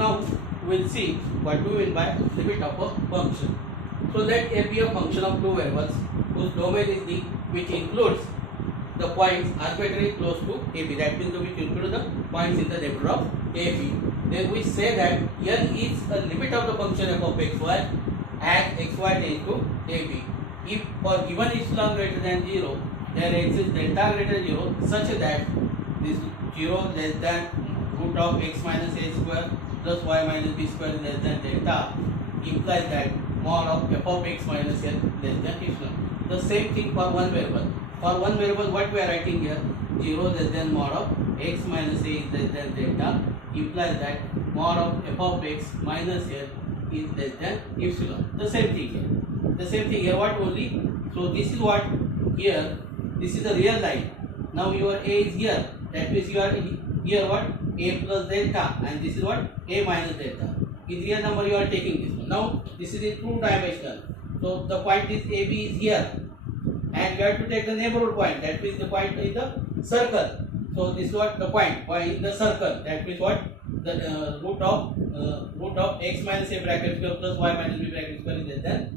now we'll see what do we mean by limit of a function. So let A be a function of two variables whose domain is D, which includes the points arbitrarily close to AB. That means which include the points in the neighborhood of AB. Then we say that L is a limit of the function f of xy as xy tends to AB. If for given epsilon greater than 0, there exists delta greater than 0 such that this 0 less than root of x minus a square plus y minus b square is less than delta, implies that mod of f of x minus l less than epsilon. The same thing for one variable. For one variable, what we are writing here, 0 less than mod of x minus a is less than delta, implies that mod of f of x minus l is less than epsilon. The same thing here. The same thing here. What only? So this is what here. This is the real line. Now your a is here. That means you are here what? A plus delta, and this is what? A minus delta. In real number you are taking this one. Now this is in two dimensional. So the point is AB is here, and you have to take the neighborhood point. That means the point is the circle. So this is what the point in the circle. That means what? The root of x minus a bracket square plus y minus b bracket square is less than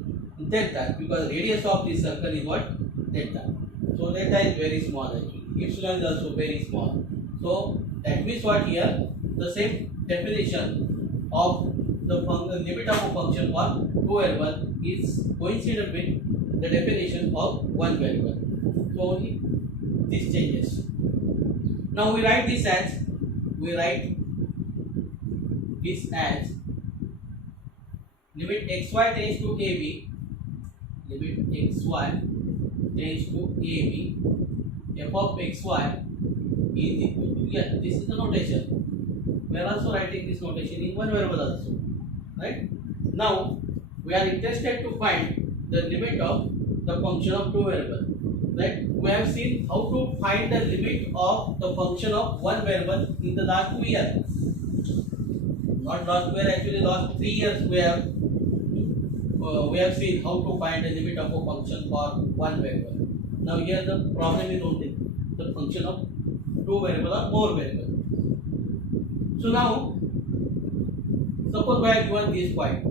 delta, because radius of this circle is what? Delta. So delta is very small actually. Epsilon is also very small. So that means what here? The same definition of the limit of a function for two variable is coincident with the definition of one variable. So only this changes. Now we write this as limit xy tends to AB, limit xy tends to AB, f of xy is equal to, yeah, this is the notation. We are also writing this notation in one variable also, right? Now we are interested to find the limit of the function of two variables, right? We have seen how to find the limit of the function of one variable in the last 2 years. Not last 2 years, actually last 3 years we have seen how to find the limit of a function for one variable. Now here the problem is only the function of two variable or more variable. So now suppose we have given this point.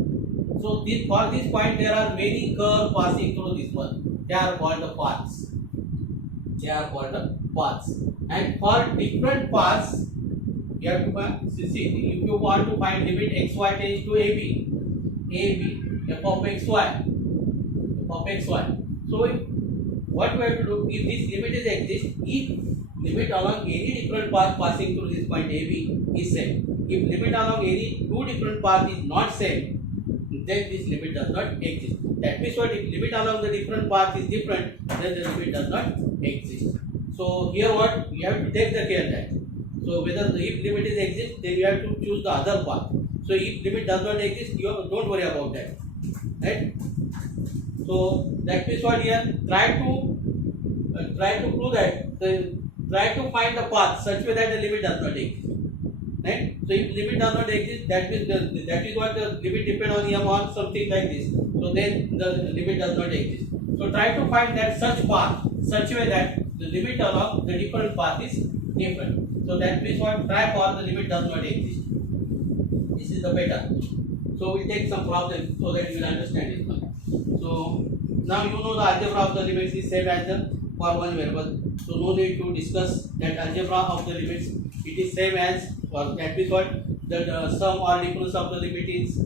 So for this point there are many curves passing through this one. They are called the paths. They are called the paths. And for different paths, you have to find, see, if you want to find limit xy tends to AB, f of xy. So what we have to do, if this limit is exist, if limit along any different path passing through this point AB is same. If limit along any two different path is not same, then this limit does not exist. That means what? If limit along the different path is different, then the limit does not exist. So here what? You have to take the care that. So whether if limit is exist, then you have to choose the other path. So if limit does not exist, you don't worry about that, right? So that means what here? Try to prove that. Try to find the path such way that the limit does not exist, right? So if limit does not exist, that means that is what the limit depends on m on something like this. So then the limit does not exist. So try to find that such path such way that the limit along the different path is different. So that means what? Try for the limit does not exist. This is the better. So we take some problems so that you will understand it now. So now you know the algebra of the limits is same as the for one variable. So no need to discuss that algebra of the limits. It is same as, or that means what? The sum or difference of the limit is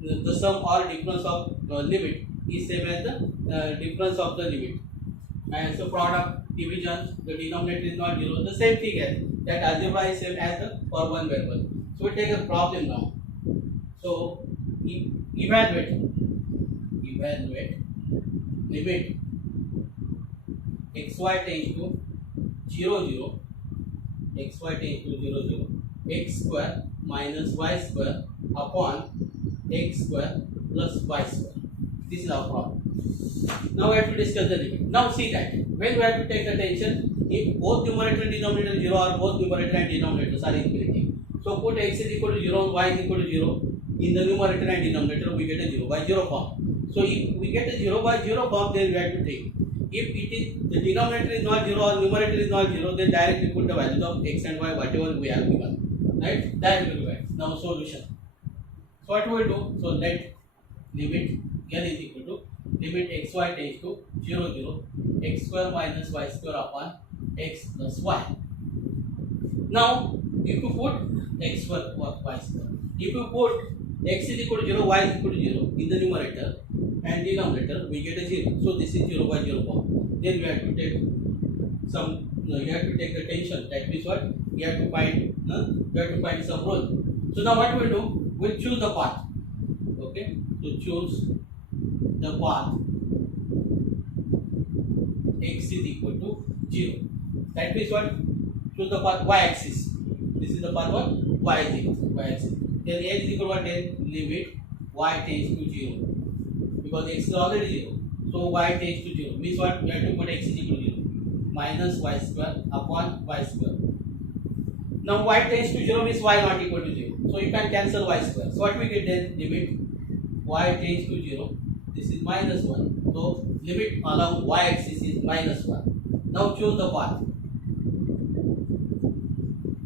the sum or difference of limit is same as the difference of the limit. And so product, division, the denominator is not 0. The same thing as that algebra is same as the for one variable. So we take a problem now. So evaluate limit xy tends to 0 0, xy tends to 0 0, x square minus y square upon x square plus y square. This is our problem. Now we have to discuss the limit. Now see that when we have to take attention, if both numerator and denominator is 0 or both numerator and denominators are infinity. So put x is equal to 0 and y is equal to 0 in the numerator and denominator, we get a 0 by 0 form. So if we get a 0 by 0 form, then we have to take. If it is the denominator is not 0 or numerator is not 0, then directly put the values of x and y whatever we have given. Right? That will be right. Now solution. So what we will do? So let limit n is equal to limit xy tends to 0 0 x square minus y square upon x plus y. Now if you put x square or y square, if you put x is equal to 0, y is equal to 0 in the numerator and denominator, we get a 0. So this is 0 by 0 form. Then we have to take some, you have to take the tension. That means what? We have to find, we have to find some rule. So now what we will do? We will choose the path. Okay, to choose the path x is equal to 0. That means what? Choose the path y axis. This is the path what? Y is equal to y axis. Then x is equal to what? Then limit y tends to 0. Because x is already 0. So y tends to 0. Means what? We have to put x is equal to 0. Minus y square upon y square. Now y tends to 0 means y not equal to 0. So you can cancel y square. So what we get then? Limit y tends to 0. This is minus 1. So limit along y axis is minus 1. Now choose the path.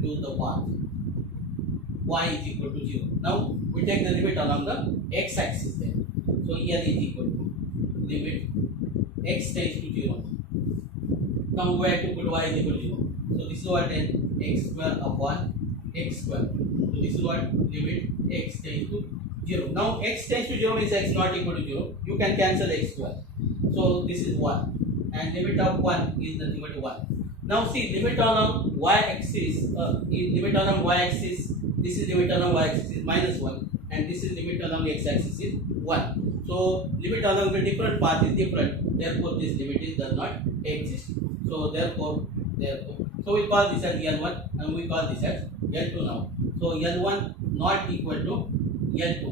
Choose the path. Y is equal to 0. Now we take the limit along the x axis then. So n is equal to limit x tends to 0. Now we have to put y is equal to 0. So this is what then x square upon x square. So this is what limit x tends to 0. Now x tends to 0 means x not equal to 0. You can cancel x square. So this is 1. And limit of 1 is nothing but 1. Now see limit along y axis, limit along y axis, this is limit along y axis is minus 1 and this is limit along x axis is 1. So limit along the different path is different, therefore this limit is does not exist. So therefore so we call this as N1 and we call this as N2 now. So N1 not equal to N2.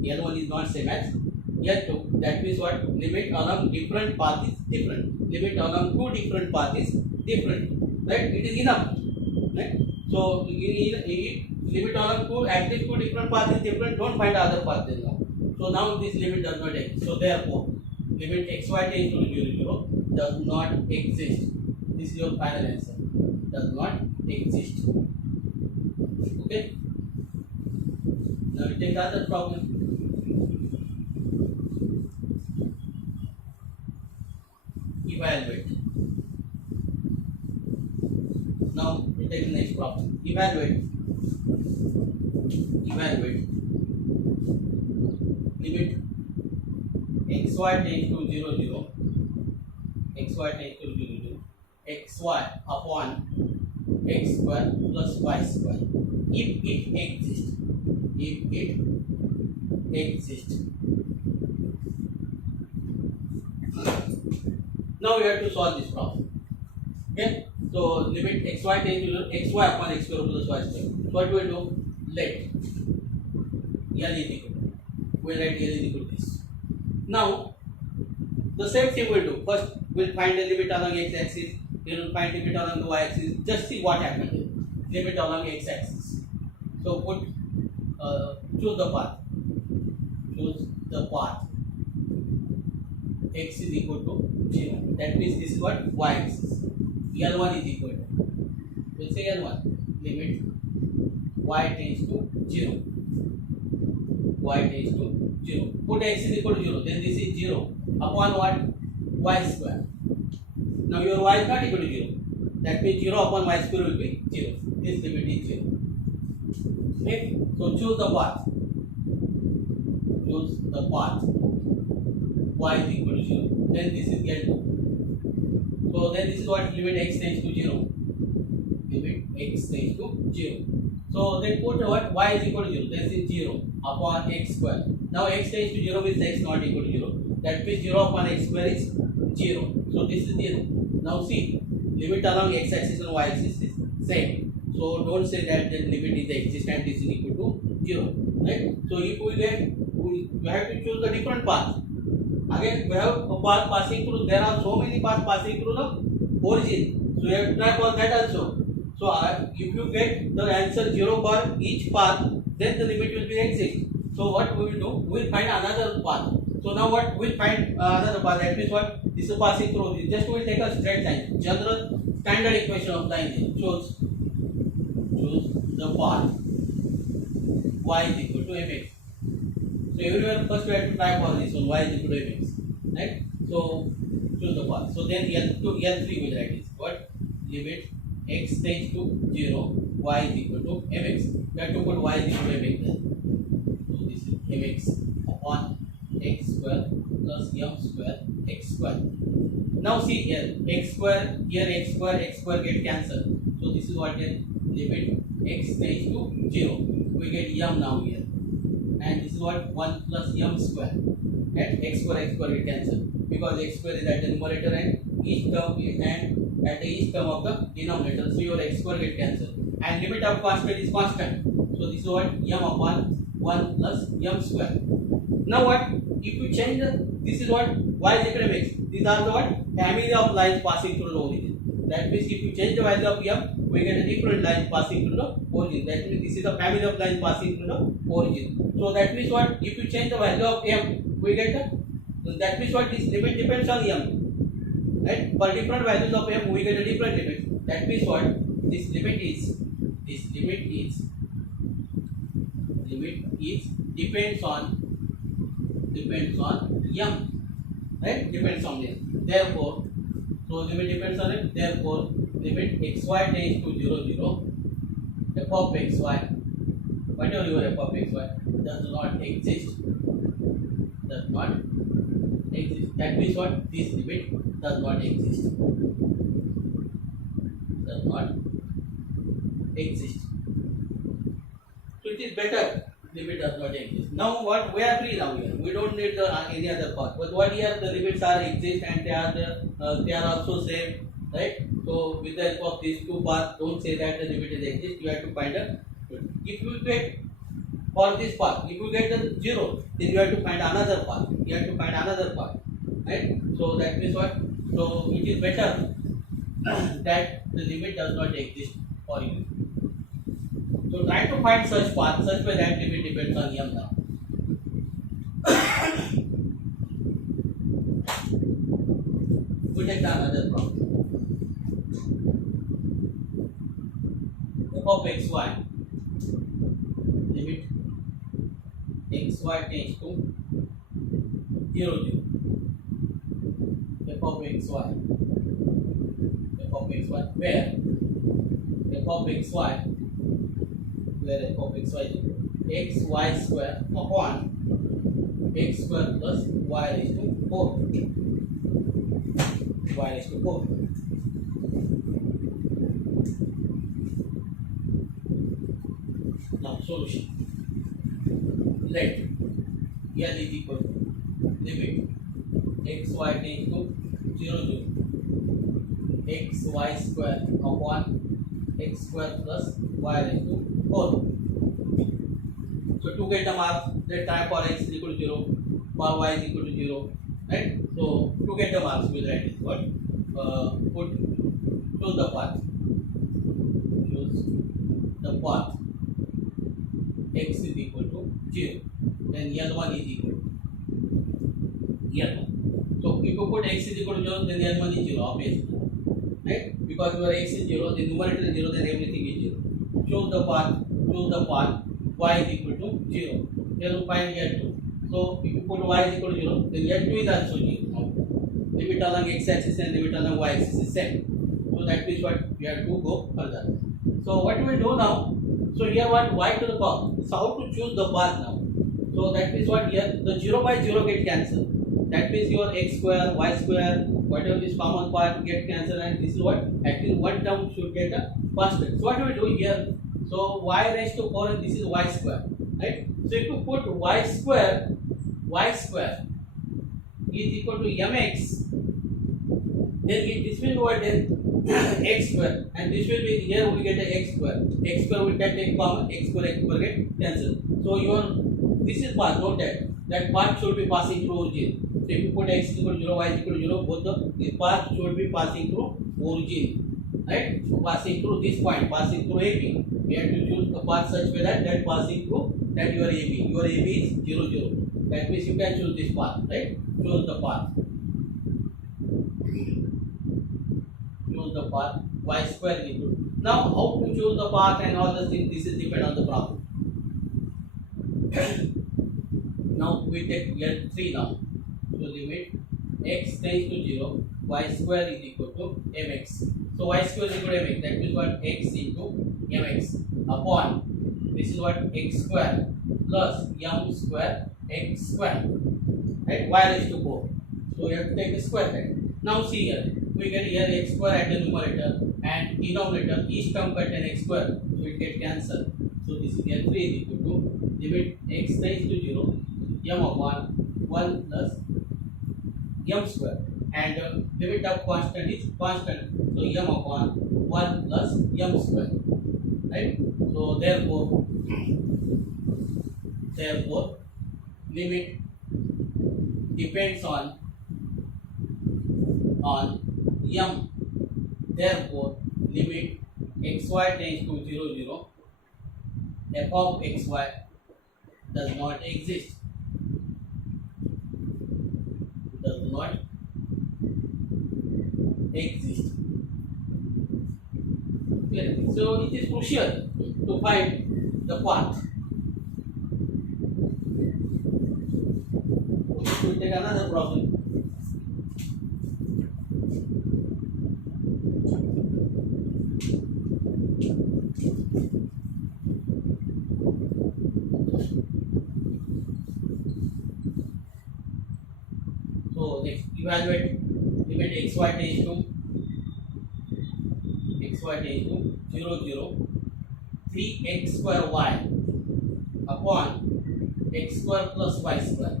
N1 is not same as N2. That means what? Limit along different path is different. Limit along two different path is different. Right? It is enough. Right? So limit along two, at least two different path is different. Don't find other path then now. So now this limit does not exist. So therefore limit xy tends to 0 0 does not exist. This is your final answer. Does not exist. Okay. Now we take other problem. Evaluate. Now we take the next problem. Evaluate. Limit xy tends to 0 0. Xy tends to 0 0. Xy upon x square plus y square. If it exists. If it exists. Now we have to solve this problem. Okay. So limit xy tends to xy upon x square plus y square. So what we will do? Let n is equal to. We will write n is equal to this. Now the same thing we will do. First we will find the limit along x axis. Then we will find limit along the y axis. Just see what happens. Limit along x axis. So put choose the path. Choose the path. X is equal to 0. That means this is what? Y axis. L1 is equal to. We'll say L1. Limit y tends to 0. Y tends to 0. Put x is equal to 0. Then this is 0. Upon what? Y square. Now your y is not equal to 0. That means 0 upon y square will be 0. This limit is 0. Okay. So choose the path. Choose the path. Y is equal to 0. Then this is L2. So then this is what? Limit x tends to 0. Limit x tends to 0. So then put what? Y is equal to 0. This is 0 upon x square. Now x tends to 0 means x not equal to 0. That means 0 upon x square is 0. So this is 0. Now see, limit along x axis and y axis is same. So don't say that the limit is exist and this is equal to 0. Right? So if we get, we have to choose the different path. Again, we have a path passing through. There are so many paths passing through the origin. So you have to try for that also. So if you get the answer 0 for each path, then the limit will be exist. So what we will do? We will find another path. So now what? We will find another path. That means what? This is passing through this. Just we will take a straight line. General standard equation of line. Choose the path. Y is equal to mx. So everywhere first we have to try for this one, y is equal to mx, right? So choose the path. So then L3 will write this. What? Limit x tends to 0, y is equal to mx. We have to put y is equal to mx then. So this is mx upon x square plus m square x square. Now see here, x square get cancelled. So this is what then limit x tends to 0. We get m now here. And this is what 1 plus m square. And x square get cancelled. Because x square is at the numerator and each term and at each term of the denominator. So your x square get cancelled. And limit of constant is constant. So this is what m upon 1 plus m square. Now what? If you change this is what y is equal to mx. These are the what? Family of lines passing through the origin. That means if you change the value of m, we get a different line passing through the origin. That means this is the family of lines passing through the origin. So that means what? If you change the value of m, we get a, so that means what? This limit depends on m. Right? For different values of m, we get a different limit. That means what? This limit is depends on m. Right? Depends on m. Therefore, so limit depends on it. Therefore, limit xy tends to 0, 0. F of xy, whatever your f of xy, does not exist. Does not exist. That means what? This limit does not exist. Does not exist. So it is better. Limit does not exist. Now what? We are free now here. We don't need any other path. But what here the limits are exist and they are also same, right? So with the help of these two paths, don't say that the limit is exist. You have to find a. If you get for this path, if you get the 0, then you have to find another path. You have to find another path, right? So that means what? So it is better that the limit does not exist for you. So try to find such path, such way that limit depends on m now. We take another problem. F of xy, limit xy tends to 0, 0. F of xy, where f of xy, where f of xy is xy square upon x square plus y raised to 4. Y raised to 4. Now solution. Let L is equal to limit xy tends to 0, 0. xy square upon x square plus y raised to 4. So to get the mark, let's try for x is equal to 0, for y is equal to 0, right? So to get the marks, we'll write this. What? Choose the path. Choose the path. X is equal to 0. Then L1 is equal to L1. So if you put x is equal to 0, then L1 is 0, obviously, right? Because your x is 0, the numerator is 0, then everything is 0. Choose the path, y is equal to 0. Then you find L2. So if you put y is equal to 0, then L2 is also 0. Now, limit along x axis and limit along y axis is same. So that means what? We have to go further. So what we will do now? So here what? Y to the power. So how to choose the path now? So that means what? Here the 0 by 0 get cancelled. That means your x square, y square, whatever this common part get cancelled, and this is what? Actually one term should get a constant. So what do we do here? So y raised to 4 and this is y square, right? So if you put y square is equal to mx, then this will be what then x square, and this will be here we get a x square. X square will take common, x square get cancelled. So your this is path, note that path should be passing through origin. So if you put x is equal to 0, y is equal to 0, both this path should be passing through origin, right? So passing through this point, passing through AB. We have to choose the path such way that passing through that your AB. Your AB is 0, 0. That means you can choose this path, right? Choose the path. Choose the path. Y square is equal. Now how to choose the path and all the things, this is depend on the problem. Now we take here 3 now. So limit x tends to 0, y square is equal to mx. So y square is equal to mx. That means what? X into mx upon, this is what? X square plus m square x square. Right? Y raised to 4. So we have to take the square right. Now see here. We get here x square at the numerator and denominator. Each term contain x square. So it get cancelled. So this is here 3 is equal to limit x tends to 0, m upon 1 plus m square, and limit of constant is constant, so m upon 1 plus m square, right? So therefore limit depends on m. Therefore limit xy tends to 0 0, f of xy does not exist, does not exist. Okay. So it is crucial to find the path. Okay, we take another problem. So next, evaluate limit xy tends to 0 0, 3x square y upon x square plus y square,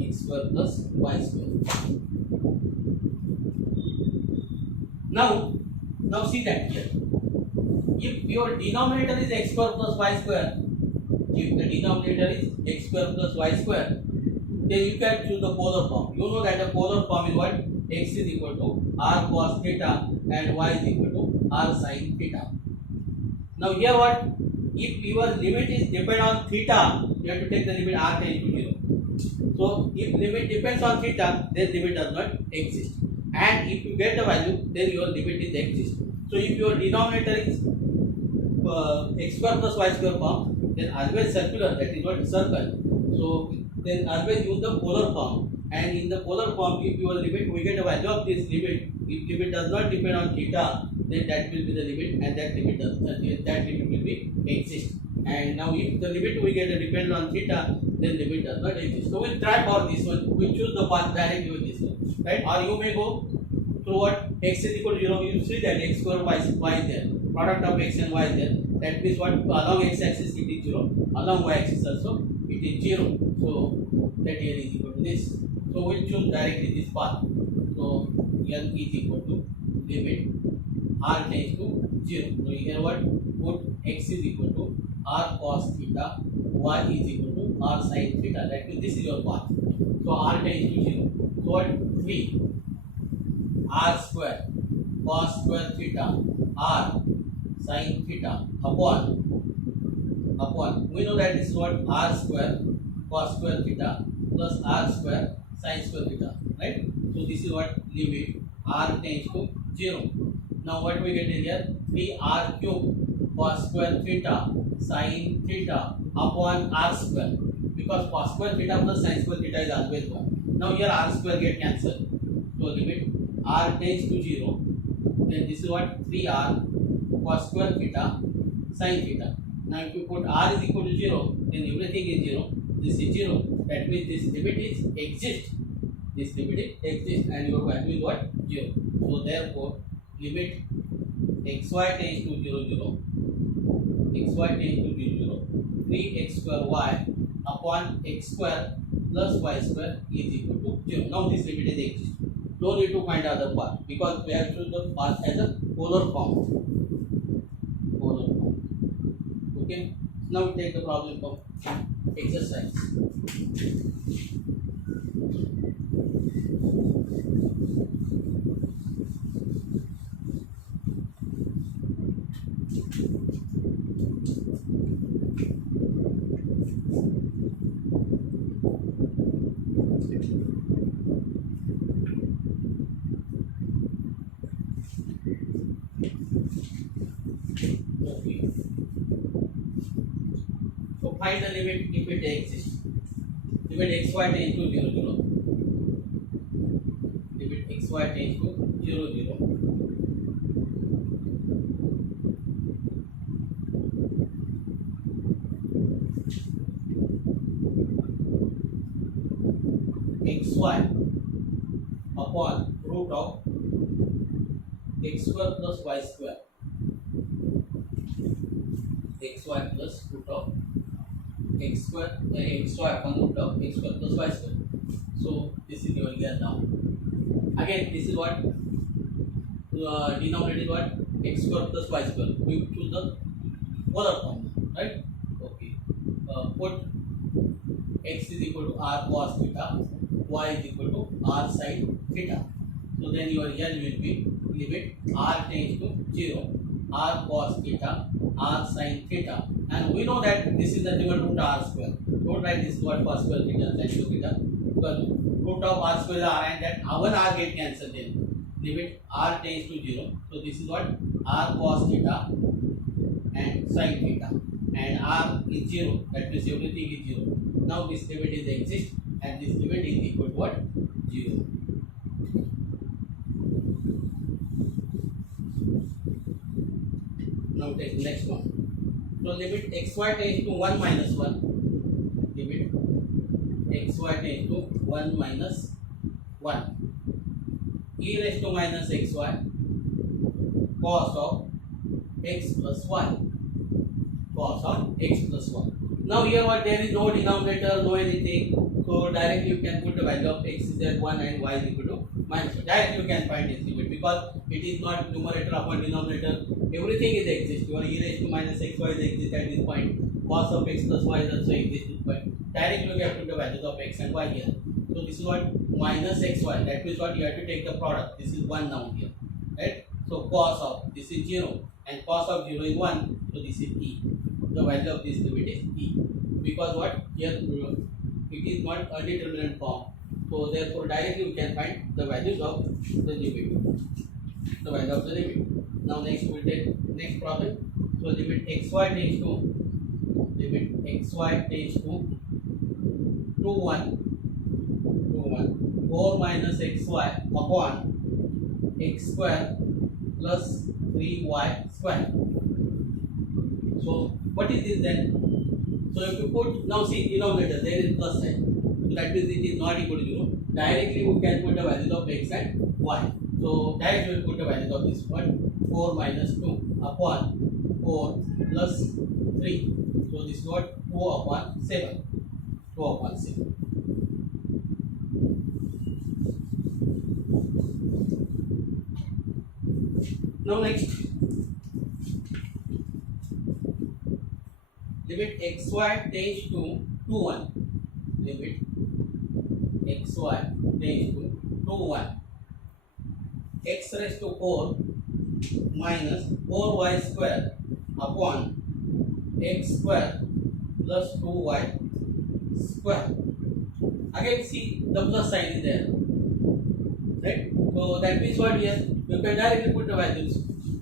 x square plus y square. Now see that here. If your denominator is x square plus y square, if the denominator is x square plus y square, then you can choose the polar form. You know that the polar form is what? X is equal to r cos theta and y is equal to r sin theta. Now here what? If your limit is depend on theta, you have to take the limit r tends to 0. So if limit depends on theta, then limit does not exist. And if you get the value, then your limit is exist. So if your denominator is x square plus y square form, then always circular, that is what? Circle. So then always use the polar form. And in the polar form, if your limit, we get a value of this limit. If limit does not depend on theta, then that will be the limit, and that limit will be exist. And now if the limit we get a depend on theta, then limit does not exist. So we'll try for this one. We choose the path directly with this one, right? Or you may go through what? X is equal to 0. You see that x square y is there. Product of x and y is there. That means what? Along x axis it is 0. Along y axis also it is 0. So that here is equal to this. So we'll choose directly this path. So L is equal to limit r tends to 0. So here what? Put x is equal to r cos theta, y is equal to r sin theta. That means this is your path. So r tends to 0. So what? 3 r square cos square theta r sin theta upon we know that this is what? R square cos square theta plus r square sin square theta, right? So this is what? Limit r tends to 0. Now what we get here? 3r cube cos square theta sin theta upon r square, because cos square theta plus sin square theta is always 1. Now here r square get cancelled. So limit r tends to 0. Then this is what? 3r cos square theta sin theta. Now if you put r is equal to 0, then everything is 0. This is 0. That means this limit is exist. This limit is exist, and your value is what? 0. So therefore limit xy tends to 0 0, xy tends to 0 0, 3x square y upon x square plus y square is equal to 0. Now this limit is exist. Don't need to find other path, because we have choose the path as a polar form. Polar form. Okay. Now we take the problem from exercise. Okay. So find the limit if it exists. Limit xy tends to 0 0. Limit xy tends to 0 0. xy upon root of x square plus y square. xy plus root of x square xy upon root of x square plus y square. So this is your here now. Again, this is what denominator is what x square plus y square. We choose the polar form, right? Okay. Put x is equal to r cos theta, y is equal to r sin theta. So then your here will be limit r tends to 0, r cos theta, r sin theta, and we know that this is nothing but root r square. Don't write this word cos square theta sin square theta, because root of r square is r and that one r get cancelled. Then limit r tends to 0. So this is what r cos theta and sin theta, and r is 0. That means everything is 0. Now this limit is exist, and this limit is equal to what? 0. Now take next one. So limit xy tends to 1 minus 1. Limit xy tends to 1 minus 1. E raised to minus xy cos of x plus y. Cos of x plus y. Now here what, there is no denominator, no anything. So directly you can put the value of x is at 1 and y is equal to minus 1. Directly you can find this limit because it is not numerator upon denominator. Everything is exist. Your e raised to minus xy is exist at this point. Cos of x plus y is also exist at this point. Directly you can put the values of x and y here. So this is what minus xy. That means what you have to take the product. This is 1 now here, right? So cos of this is 0 and cos of 0 is 1. So this is e. The value of this limit is e. Because what here it is not a determinant form. So therefore directly you can find the values of the limit. The value of the limit. Now next we will take next problem. So limit xy tends to 2 1 4 minus xy upon x square plus 3y square. So what is this then? So if you put, now see denominator there is plus sign. So that means it is not equal to 0. Directly you can put the values of x and y. So directly you put the values of this one 4 minus 2 upon 4 plus 3. So this is what 2 upon 7. 2 upon 7. Now next, limit xy tends to 2 1. Limit xy tends to 2 1. X raised to 4 minus 4y square upon x square plus 2y square. Again see the plus sign is there, right? So that means what here you can directly put the values.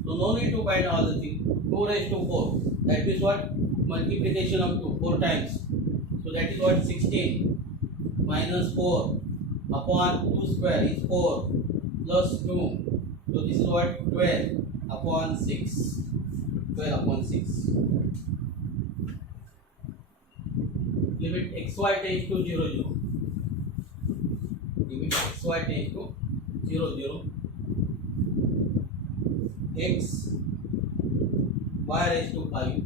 So no need to find all the things. 2 raised to 4. That is what multiplication of 2 4 times. So that is what 16 minus 4 upon 2 square is 4 plus 2. So this is what 12 upon 6. 12 upon 6. Limit xy tends to 0 0. Limit xy tends to 0 0. X y raised to 5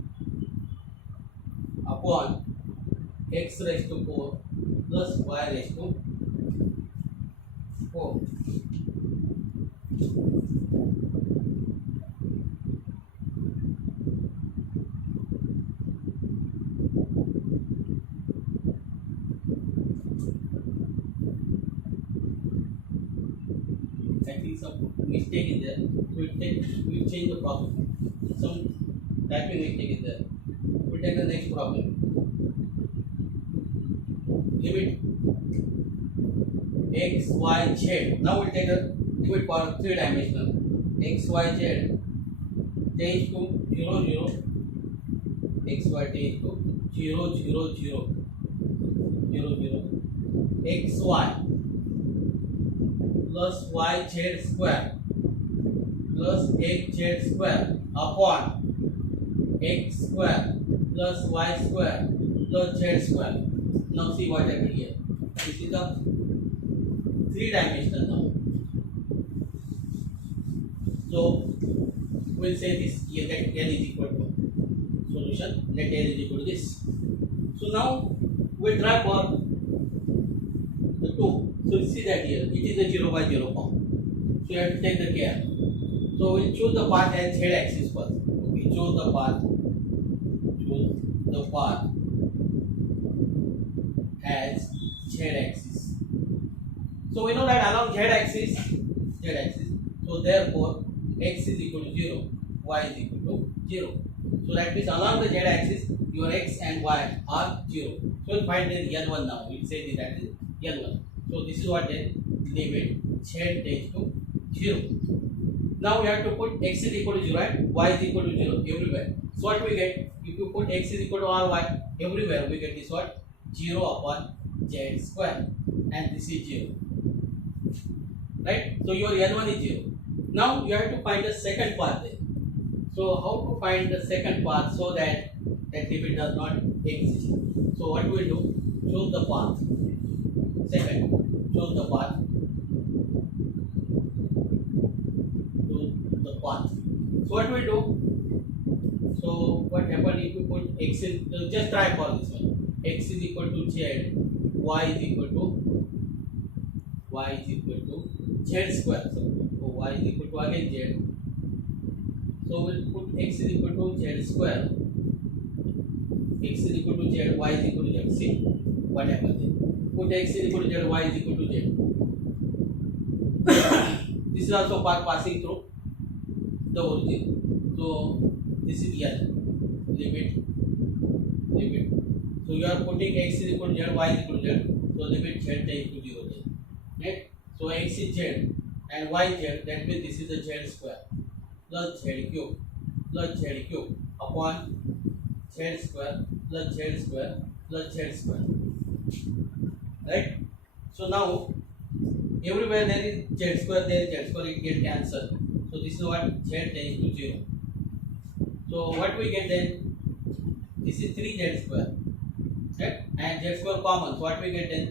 upon x raised to 4 plus y raised to 4. I think some mistake is there. We change the problem. Some typing mistake is there. We take the next problem. Limit x, y, z. Now we take a limit for 3 dimensional. X, y, z tends to 0 0. xy tends to 0 0 0 0 0 xy plus yz square plus hz square upon x square plus y square plus z square. Now see what happened here. This is the three-dimensional now. So we'll say this here that L is equal to solution. Let L is equal to this. So now we'll try for the 2. So you see that here it is a 0 by 0 form. So you have to take the care. So we'll choose the path as z axis first. Okay, choose the path as z axis. So we know that along z axis, so therefore x is equal to 0, y is equal to 0. So that means along the z axis, your x and y are 0. So we'll find the L1 now. We'll say that is L1. So this is what then limit z tends to 0. Now we have to put x is equal to 0 and y is equal to 0 everywhere. So what we get? If you put x is equal to ry everywhere, we get this what? 0 upon z square, and this is 0. Right? So your L1 is 0. Now you have to find the second path there. So how to find the second path so that that limit does not exist? So what we do? Choose the path. Second, choose the path. Choose the path. So what we do? So what happened if you put x in? Just try for this one. X is equal to z, y is equal to z square. So y is equal to again z. So we'll put x is equal to z square. X is equal to z, y is equal to z. See what happens here. Put x is equal to z, y is equal to z. This is also path passing through the origin. So this is L limit. So you are putting x is equal to z, y is equal to z. So limit z tends to 0 there. Right? So x is z and y is z. That means this is the z square plus z cube upon z square plus z square plus z square. Right? So now everywhere there is z square, it gets cancelled. So this is what z tends to 0. So what we get then? This is 3z square, right? And z square common. So what we get then?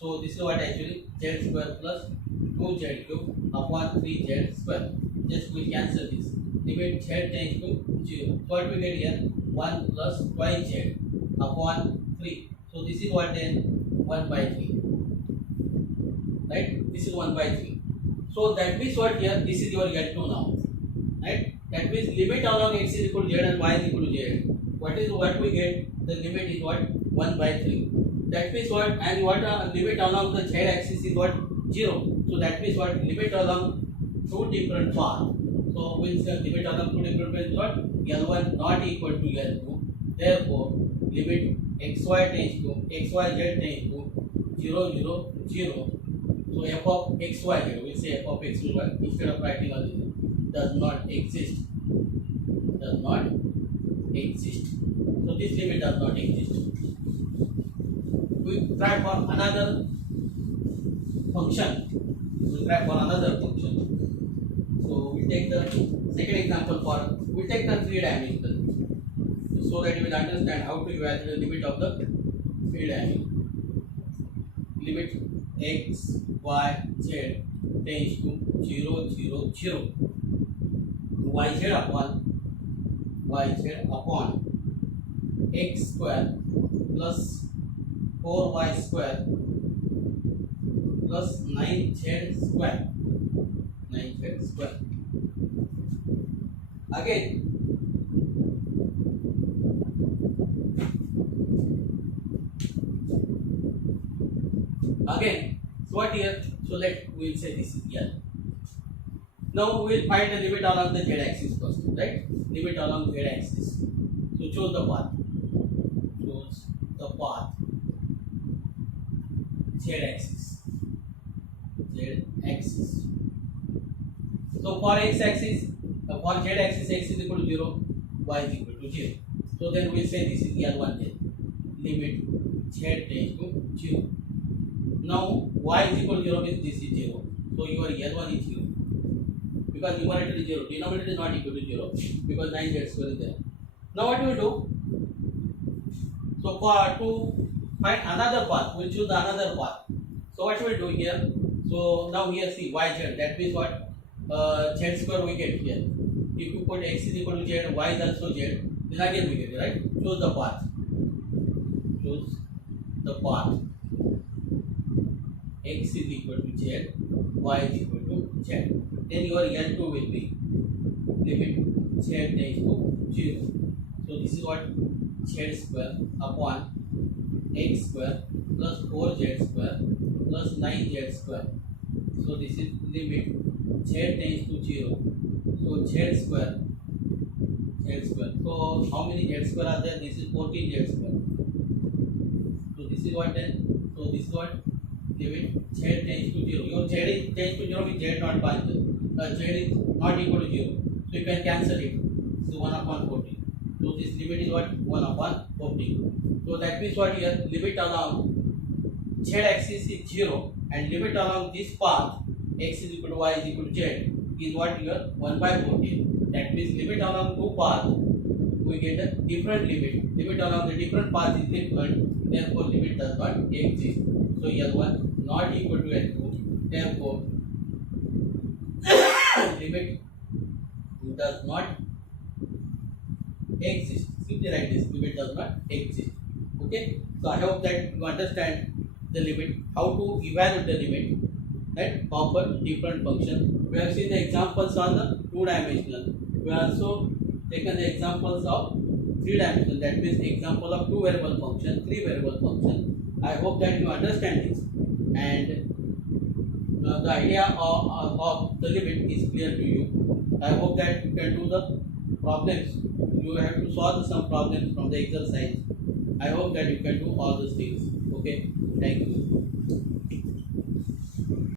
So this is what actually z square plus 2z cube upon 3z square. Just we cancel this. Limit z tends to 0. So what we get here? 1 plus twice z upon 3. So this is what then? 1 by 3. Right? This is 1 by 3. So that means what here? This is your L2 now. Right? That means limit along x is equal to z and y is equal to z. What we get? The limit is what? 1 by 3. That means what? And what limit along the z axis is what? 0. So that means what? Limit along two different paths. So we'll say limit along two different paths is what? L1 not equal to L2. Therefore, limit xy tends to xyz tends to 0 0 0. So f of xy, we'll say f of xy instead of writing all this, does not exist. So this limit does not exist. We try for another function. So we take the second example for, we take the 3-dimensional, so that you will understand how to evaluate the limit of the 3-dimensional. Limit x, y, z tends to 0 0 0. yz upon x square plus 4y square plus 9z square. Again, so what here? So we'll say this is L. Now we will find the limit along the z axis first, right? Limit along z axis. So choose the path. Z axis. So for x axis, for z axis, x is equal to 0, y is equal to 0. So then we say this is L1 then. Limit z tends to 0. Now y is equal to 0 means this is 0. So your L1 is 0. Because numerator is 0, denominator is not equal to 0 because 9z square is there. Now what you will do? So for to find another path, we will choose another path. So what we will do here? So now here see yz, that means what? Z square we get here. If you put x is equal to z, y is also z, then again we get it, right? Choose the path. Choose the path. X is equal to z, y is equal to z. Then your L2 will be limit z tends to 0. So this is what z square upon x square plus 4z square plus 9z square. So this is limit z tends to 0. So z square. So how many z square are there? This is 14z square. So this is what then? So this is what limit z tends to 0. Your z tends to 0 means z not possible. Z is not equal to 0. So you can cancel it. So 1 upon 14. So this limit is what? 1 upon 14. So that means what here? Limit along z axis is 0 and limit along this path x is equal to y is equal to z is what here? 1 by 14. That means limit along two paths we get a different limit. Limit along the different path is different. Therefore limit does not exist. So L1 not equal to L2. Therefore limit does not exist. Simply write this, limit does not exist. Okay. So I hope that you understand the limit, how to evaluate the limit that offer different functions. We have seen the examples on the 2-dimensional. We also taken the examples of 3-dimensional. That means example of 2-variable function, 3-variable function. I hope that you understand this and the idea of the limit is clear to you. I hope that you can do the problems. You have to solve some problems from the exercise. I hope that you can do all these things. Okay, thank you.